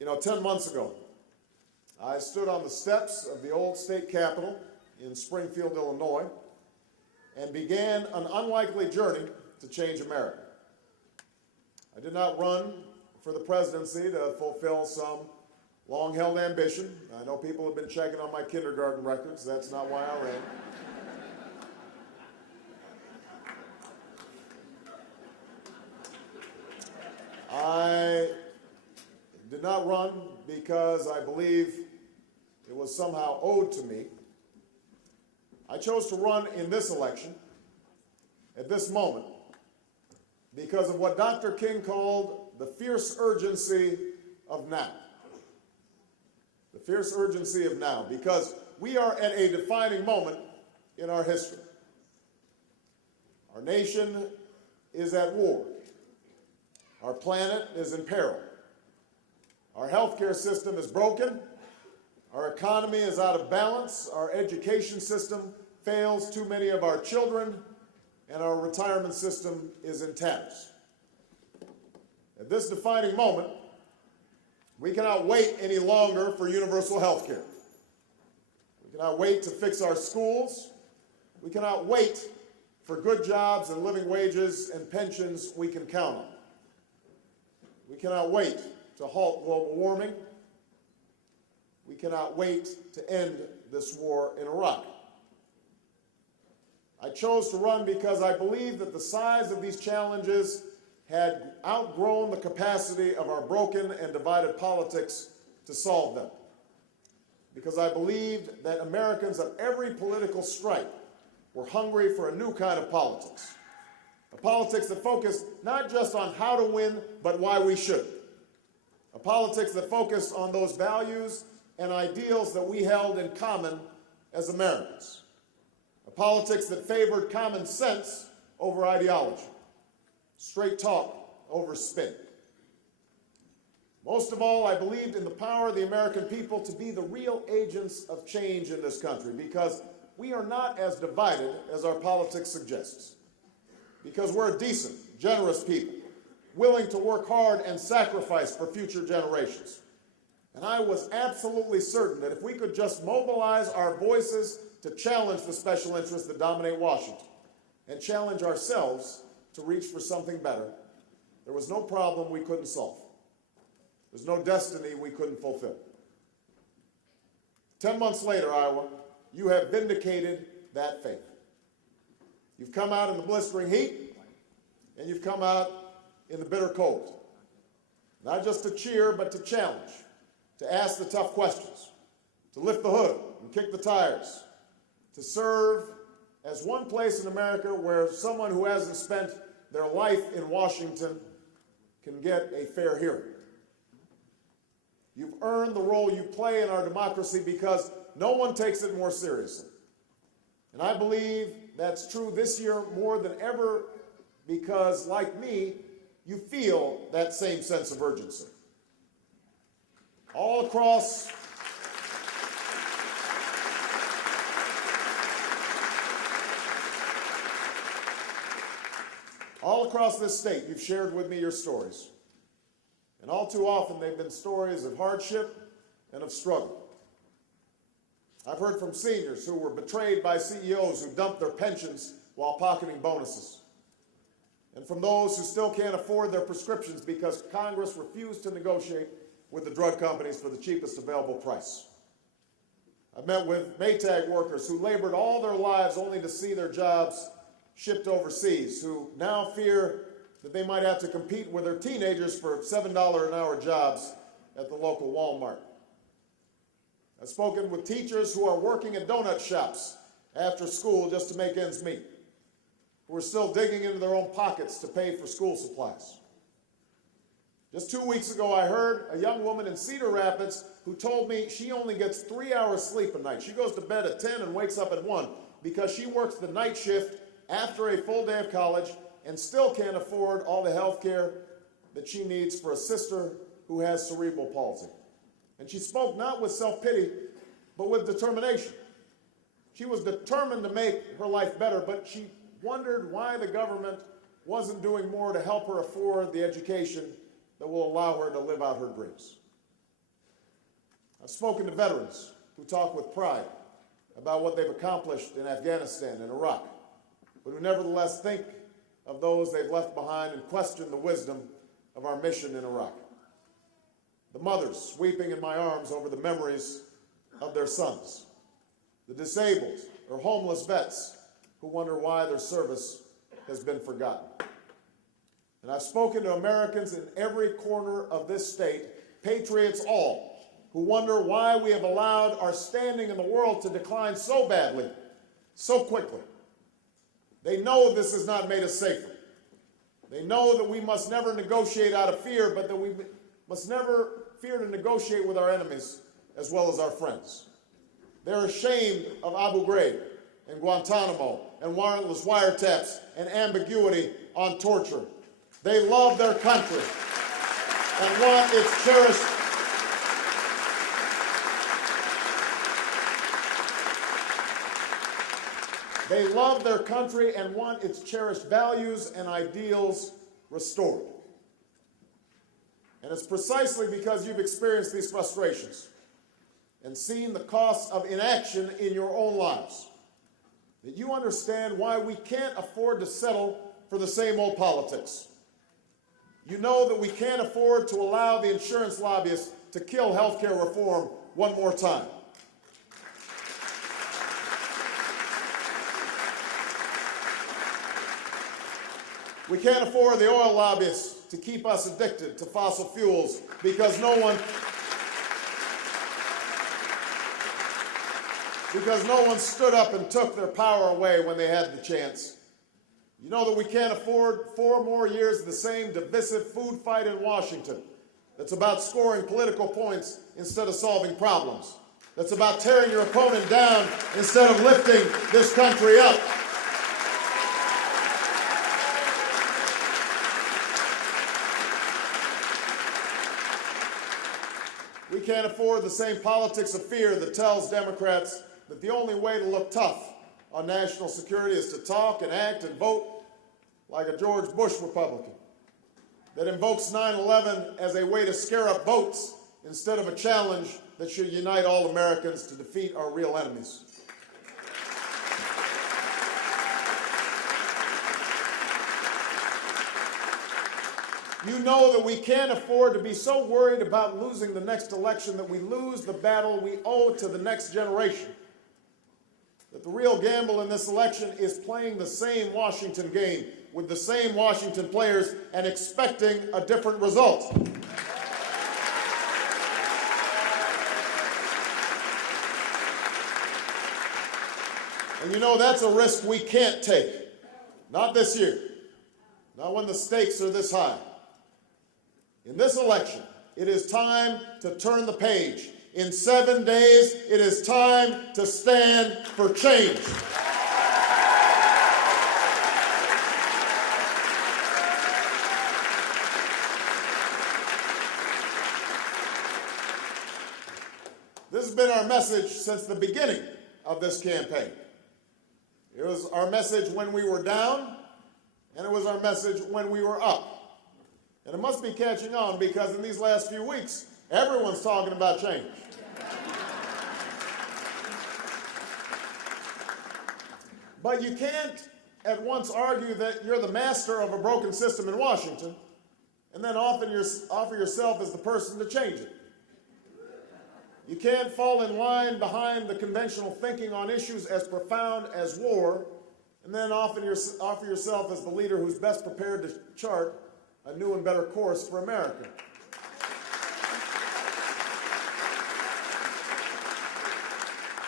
10 months ago, I stood on the steps of the old state capitol in Springfield, Illinois, and began an unlikely journey to change America. I did not run for the presidency to fulfill some long-held ambition. I know people have been checking on my kindergarten records. That's not why I ran. I did not run because I believe it was somehow owed to me. I chose to run in this election, at this moment, because of what Dr. King called the fierce urgency of now. The fierce urgency of now, because we are at a defining moment in our history. Our nation is at war. Our planet is in peril. Our healthcare system is broken. Our economy is out of balance. Our education system fails too many of our children, and our retirement system is in tatters. At this defining moment, we cannot wait any longer for universal health care. We cannot wait to fix our schools. We cannot wait for good jobs and living wages and pensions we can count on. We cannot wait to halt global warming. We cannot wait to end this war in Iraq. I chose to run because I believe that the size of these challenges had outgrown the capacity of our broken and divided politics to solve them. Because I believed that Americans of every political stripe were hungry for a new kind of politics. A politics that focused not just on how to win, but why we should. A politics that focused on those values and ideals that we held in common as Americans. A politics that favored common sense over ideology. Straight talk over spin. Most of all, I believed in the power of the American people to be the real agents of change in this country, because we are not as divided as our politics suggests. Because we're a decent, generous people, willing to work hard and sacrifice for future generations. And I was absolutely certain that if we could just mobilize our voices to challenge the special interests that dominate Washington and challenge ourselves to reach for something better, there was no problem we couldn't solve. There's no destiny we couldn't fulfill. 10 months later, Iowa, you have vindicated that faith. You've come out in the blistering heat, and you've come out in the bitter cold. Not just to cheer, but to challenge, to ask the tough questions, to lift the hood and kick the tires, to serve as one place in America where someone who hasn't spent their life in Washington can get a fair hearing. You've earned the role you play in our democracy because no one takes it more seriously. And I believe that's true this year more than ever because, like me, you feel that same sense of urgency. All across this state, you've shared with me your stories. And all too often, they've been stories of hardship and of struggle. I've heard from seniors who were betrayed by CEOs who dumped their pensions while pocketing bonuses. And from those who still can't afford their prescriptions because Congress refused to negotiate with the drug companies for the cheapest available price. I've met with Maytag workers who labored all their lives only to see their jobs shipped overseas, who now fear that they might have to compete with their teenagers for $7 an hour jobs at the local Walmart. I've spoken with teachers who are working at donut shops after school just to make ends meet, who are still digging into their own pockets to pay for school supplies. Just 2 weeks ago, I heard a young woman in Cedar Rapids who told me she only gets 3 hours sleep a night. She goes to bed at 10 and wakes up at 1 because she works the night shift after a full day of college and still can't afford all the health care that she needs for a sister who has cerebral palsy. And she spoke not with self-pity, but with determination. She was determined to make her life better, but she wondered why the government wasn't doing more to help her afford the education that will allow her to live out her dreams. I've spoken to veterans who talk with pride about what they've accomplished in Afghanistan and Iraq, but who nevertheless think of those they've left behind and question the wisdom of our mission in Iraq. The mothers weeping in my arms over the memories of their sons. The disabled or homeless vets who wonder why their service has been forgotten. And I've spoken to Americans in every corner of this state, patriots all, who wonder why we have allowed our standing in the world to decline so badly, so quickly. They know this has not made us safer. They know that we must never negotiate out of fear, but that we must never fear to negotiate with our enemies as well as our friends. They're ashamed of Abu Ghraib and Guantanamo and warrantless wiretaps and ambiguity on torture. They love their country and want its cherished They love their country and want its cherished values and ideals restored. And it's precisely because you've experienced these frustrations and seen the costs of inaction in your own lives that you understand why we can't afford to settle for the same old politics. You know that we can't afford to allow the insurance lobbyists to kill health care reform one more time. We can't afford the oil lobbyists to keep us addicted to fossil fuels because no one stood up and took their power away when they had the chance. You know that we can't afford 4 more years of the same divisive food fight in Washington that's about scoring political points instead of solving problems, that's about tearing your opponent down instead of lifting this country up. We can't afford the same politics of fear that tells Democrats that the only way to look tough on national security is to talk and act and vote like a George Bush Republican, that invokes 9/11 as a way to scare up votes instead of a challenge that should unite all Americans to defeat our real enemies. You know that we can't afford to be so worried about losing the next election that we lose the battle we owe to the next generation. That the real gamble in this election is playing the same Washington game with the same Washington players and expecting a different result. And you know that's a risk we can't take. Not this year. Not when the stakes are this high. In this election, it is time to turn the page. In 7 days, it is time to stand for change. This has been our message since the beginning of this campaign. It was our message when we were down, and it was our message when we were up. And it must be catching on because in these last few weeks, everyone's talking about change. But you can't at once argue that you're the master of a broken system in Washington and then offer yourself as the person to change it. You can't fall in line behind the conventional thinking on issues as profound as war and then offer yourself as the leader who's best prepared to chart a new and better course for America.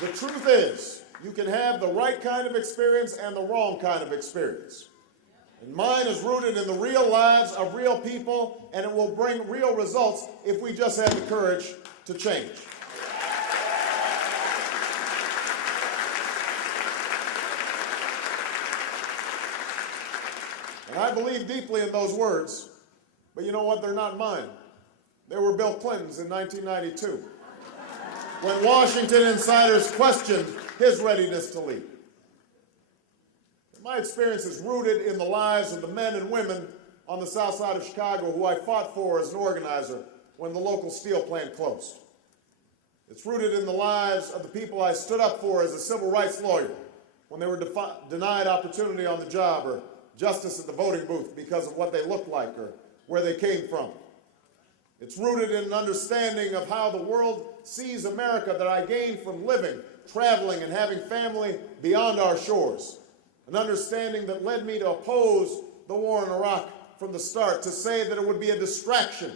The truth is, you can have the right kind of experience and the wrong kind of experience. And mine is rooted in the real lives of real people, and it will bring real results if we just have the courage to change. And I believe deeply in those words, but you know what? They're not mine. They were Bill Clinton's in 1992, when Washington insiders questioned his readiness to lead. My experience is rooted in the lives of the men and women on the south side of Chicago who I fought for as an organizer when the local steel plant closed. It's rooted in the lives of the people I stood up for as a civil rights lawyer when they were denied opportunity on the job or justice at the voting booth because of what they looked like or where they came from. It's rooted in an understanding of how the world sees America that I gained from living, traveling, and having family beyond our shores. An understanding that led me to oppose the war in Iraq from the start, to say that it would be a distraction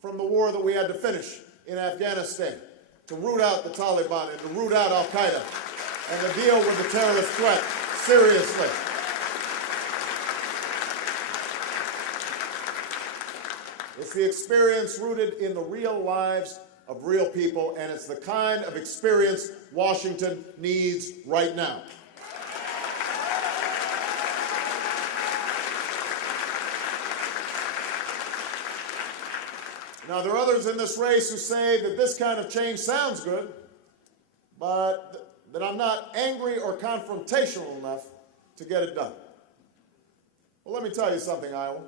from the war that we had to finish in Afghanistan, to root out the Taliban and to root out al-Qaeda and to deal with the terrorist threat seriously. It's the experience rooted in the real lives of real people, and it's the kind of experience Washington needs right now. Now, there are others in this race who say that this kind of change sounds good, but that I'm not angry or confrontational enough to get it done. Well, let me tell you something, Iowa.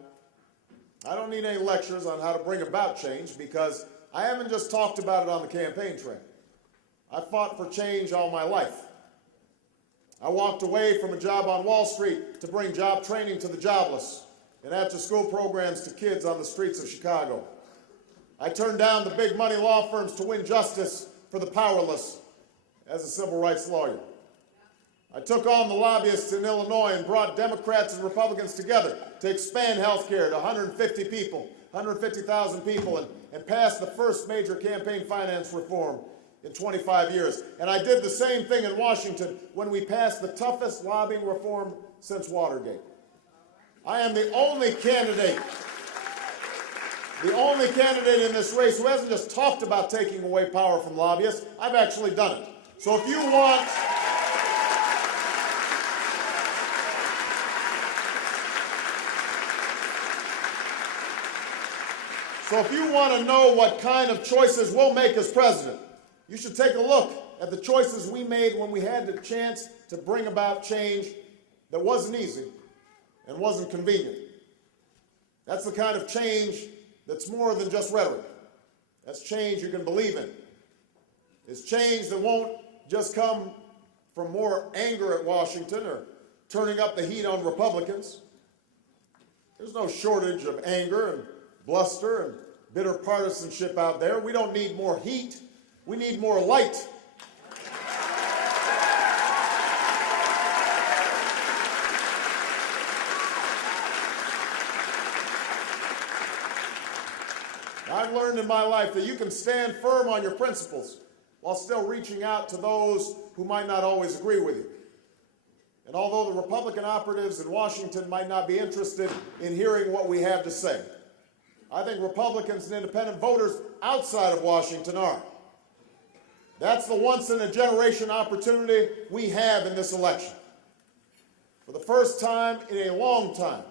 I don't need any lectures on how to bring about change, because I haven't just talked about it on the campaign trail. I fought for change all my life. I walked away from a job on Wall Street to bring job training to the jobless and after-school programs to kids on the streets of Chicago. I turned down the big money law firms to win justice for the powerless as a civil rights lawyer. I took on the lobbyists in Illinois and brought Democrats and Republicans together to expand health care to 150,000 people, and passed the first major campaign finance reform in 25 years. And I did the same thing in Washington when we passed the toughest lobbying reform since Watergate. I am the only candidate in this race who hasn't just talked about taking away power from lobbyists. I've actually done it. So if you want to know what kind of choices we'll make as president, you should take a look at the choices we made when we had the chance to bring about change that wasn't easy and wasn't convenient. That's the kind of change that's more than just rhetoric. That's change you can believe in. It's change that won't just come from more anger at Washington or turning up the heat on Republicans. There's no shortage of anger and bluster and bitter partisanship out there. We don't need more heat. We need more light. I've learned in my life that you can stand firm on your principles while still reaching out to those who might not always agree with you. And although the Republican operatives in Washington might not be interested in hearing what we have to say, I think Republicans and independent voters outside of Washington are. That's the once-in-a-generation opportunity we have in this election. For the first time in a long time,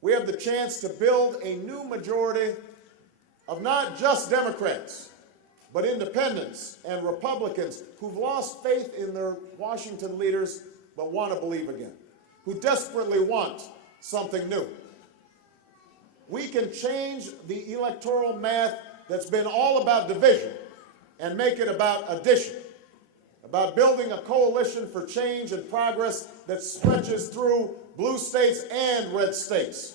we have the chance to build a new majority of not just Democrats, but independents and Republicans who've lost faith in their Washington leaders but want to believe again, who desperately want something new. We can change the electoral math that's been all about division and make it about addition, about building a coalition for change and progress that stretches through blue states and red states.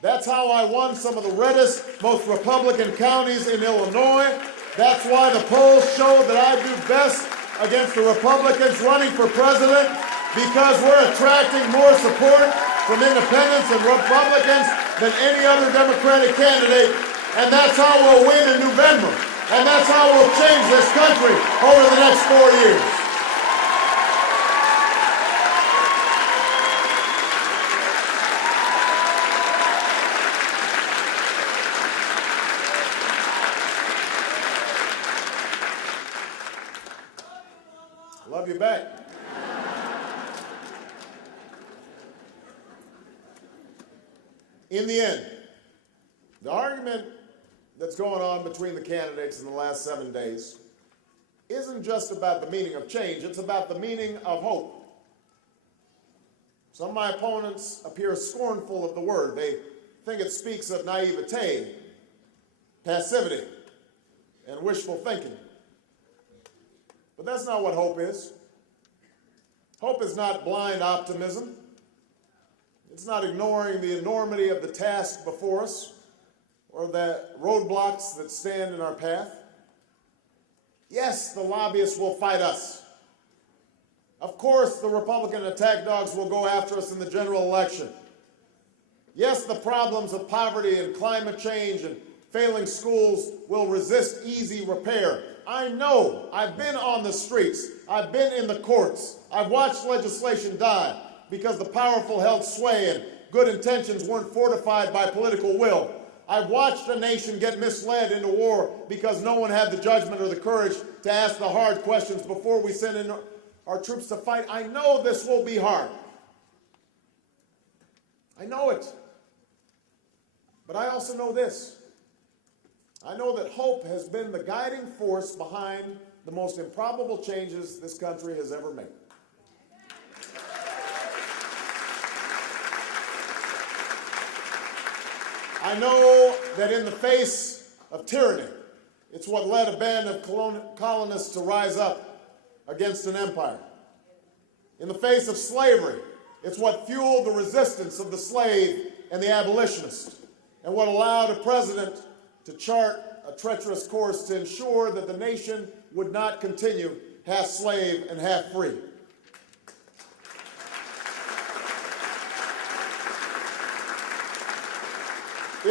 That's how I won some of the reddest, most Republican counties in Illinois. That's why the polls show that I do best against the Republicans running for president, because we're attracting more support from independents and Republicans than any other Democratic candidate. And that's how we'll win in November. And that's how we'll change this country over the next 4 years. Love you back. In the end, the argument that's going on between the candidates in the last 7 days isn't just about the meaning of change, it's about the meaning of hope. Some of my opponents appear scornful of the word. They think it speaks of naivete, passivity, and wishful thinking. But that's not what hope is. Hope is not blind optimism. It's not ignoring the enormity of the task before us or the roadblocks that stand in our path. Yes, the lobbyists will fight us. Of course, the Republican attack dogs will go after us in the general election. Yes, the problems of poverty and climate change and failing schools will resist easy repair. I know. I've been on the streets. I've been in the courts. I've watched legislation die because the powerful held sway and good intentions weren't fortified by political will. I've watched a nation get misled into war because no one had the judgment or the courage to ask the hard questions before we send in our troops to fight. I know this will be hard. I know it. But I also know this. I know that hope has been the guiding force behind the most improbable changes this country has ever made. I know that in the face of tyranny, it's what led a band of colonists to rise up against an empire. In the face of slavery, it's what fueled the resistance of the slave and the abolitionist, and what allowed a president to chart a treacherous course to ensure that the nation would not continue half slave and half free.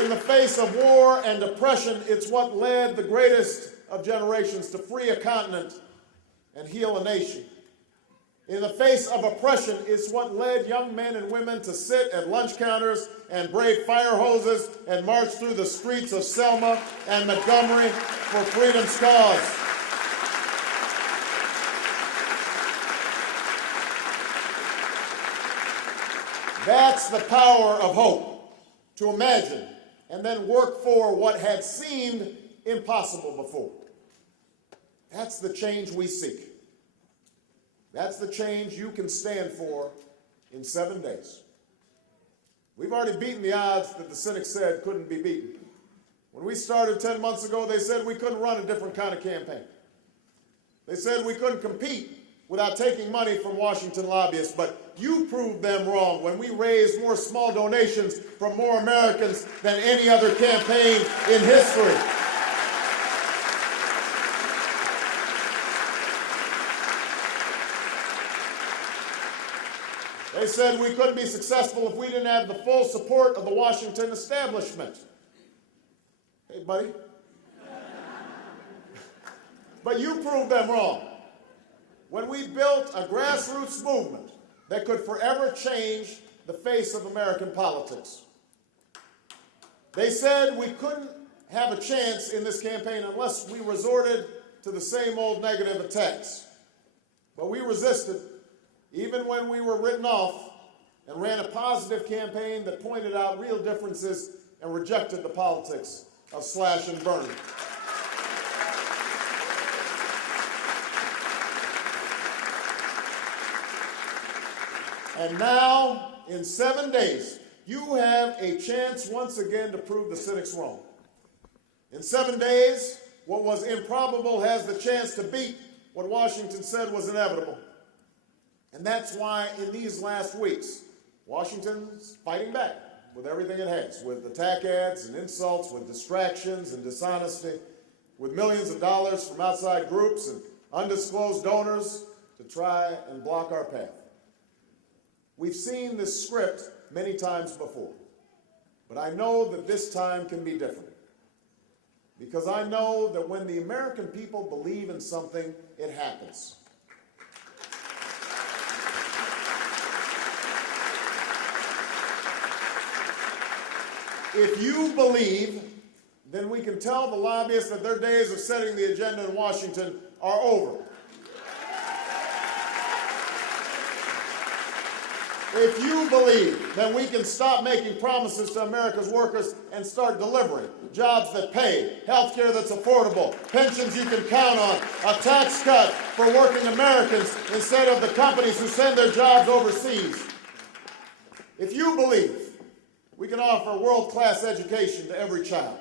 In the face of war and oppression, it's what led the greatest of generations to free a continent and heal a nation. In the face of oppression, it's what led young men and women to sit at lunch counters and brave fire hoses and march through the streets of Selma and Montgomery for freedom's cause. That's the power of hope, to imagine and then work for what had seemed impossible before. That's the change we seek. That's the change you can stand for in 7 days. We've already beaten the odds that the cynics said couldn't be beaten. When we started 10 months ago, they said we couldn't run a different kind of campaign. They said we couldn't compete without taking money from Washington lobbyists, but you proved them wrong when we raised more small donations from more Americans than any other campaign in history. They said we couldn't be successful if we didn't have the full support of the Washington establishment. Hey, buddy. But you proved them wrong when we built a grassroots movement that could forever change the face of American politics. They said we couldn't have a chance in this campaign unless we resorted to the same old negative attacks. But we resisted, even when we were written off, and ran a positive campaign that pointed out real differences and rejected the politics of slash and burn. And now, in 7 days, you have a chance once again to prove the cynics wrong. In 7 days, what was improbable has the chance to beat what Washington said was inevitable. And that's why in these last weeks, Washington's fighting back with everything it has, with attack ads and insults, with distractions and dishonesty, with millions of dollars from outside groups and undisclosed donors to try and block our path. We've seen this script many times before, but I know that this time can be different. Because I know that when the American people believe in something, it happens. If you believe, then we can tell the lobbyists that their days of setting the agenda in Washington are over. If you believe, then we can stop making promises to America's workers and start delivering jobs that pay, health care that's affordable, pensions you can count on, a tax cut for working Americans instead of the companies who send their jobs overseas. If you believe we can offer world-class education to every child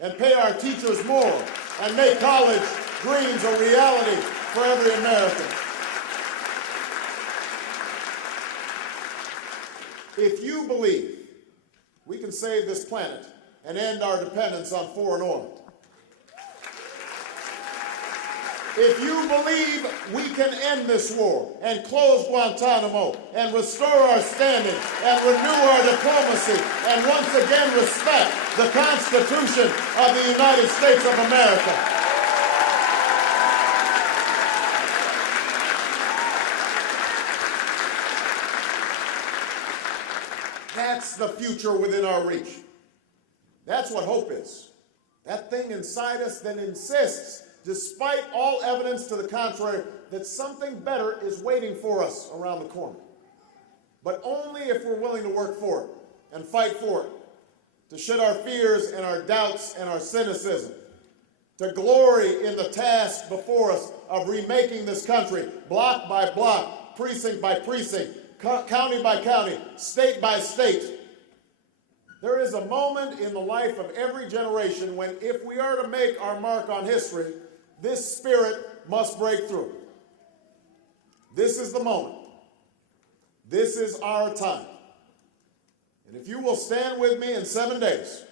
and pay our teachers more and make college dreams a reality for every American. If you believe we can save this planet and end our dependence on foreign oil, if you believe we can end this war and close Guantanamo and restore our standing and renew our diplomacy and once again respect the Constitution of the United States of America, that's the future within our reach. That's what hope is. That thing inside us that insists, despite all evidence to the contrary, that something better is waiting for us around the corner. But only if we're willing to work for it and fight for it, to shed our fears and our doubts and our cynicism, to glory in the task before us of remaking this country block by block, precinct by precinct, county by county, state by state. There is a moment in the life of every generation when, if we are to make our mark on history, this spirit must break through. This is the moment. This is our time. And if you will stand with me in 7 days,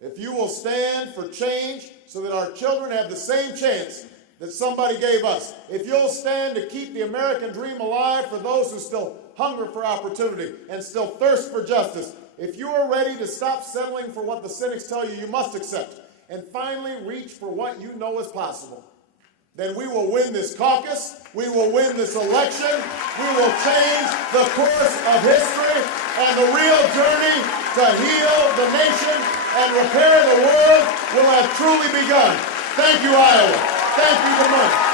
if you will stand for change so that our children have the same chance that somebody gave us, if you'll stand to keep the American dream alive for those who still hunger for opportunity and still thirst for justice, if you are ready to stop settling for what the cynics tell you you must accept, and finally reach for what you know is possible, then we will win this caucus, we will win this election, we will change the course of history, and the real journey to heal the nation and repair the world will have truly begun. Thank you, Iowa. Thank you, Des Moines.